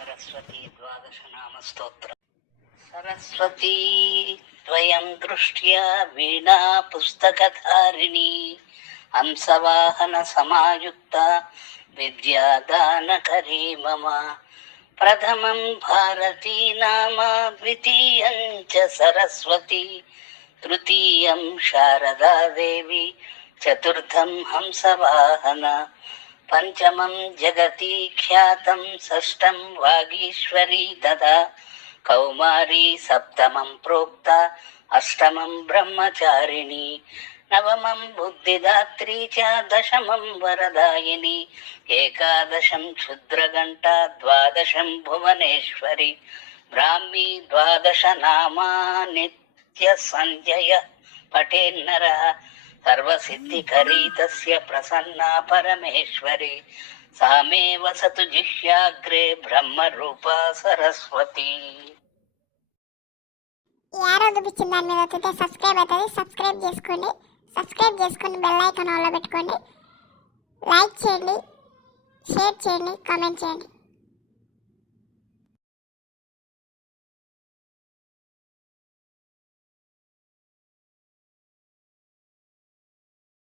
सरस्वती द्वादश नाम स्तोत्र। सरस्वती त्वयं दृष्ट्या वीणा पुस्तकधारिणी हंसवाहन समायुक्ता विद्यादानकरी मम। प्रथमं भारती नाम द्वितीयं च सरस्वती तृतीयं शारदा देवी चतुर्थं हंसवाहन पंचमं जगति ख्यातं षष्ठं वागीश्वरी तथा कौमारी सप्तमं प्रोक्ता अष्टमं ब्रह्मचारिणी नवमं बुद्धिदात्री च दशमं वरदायिनी एकादशं क्षुद्रघण्टा द्वादशं भुवनेश्वरी ब्राह्मी द्वादश नामा नित्य संजय पठेन्नरः सर्वसिद्धिकरी तस्य प्रसन्ना परमेश्वरी सा मे वसतु जिह्याग्रे ब्रह्मरूपा सरस्वती। యారో చూపించిన దాని మీద వస్తే సబ్స్క్రైబ్ అవుతుంది. సబ్స్క్రైబ్ చేసుకొని బెల్ ఐకాన్ ఆన్లో పెట్టుకోండి. లైక్ చేయండి, షేర్ చేయండి, కామెంట్ చేయండి.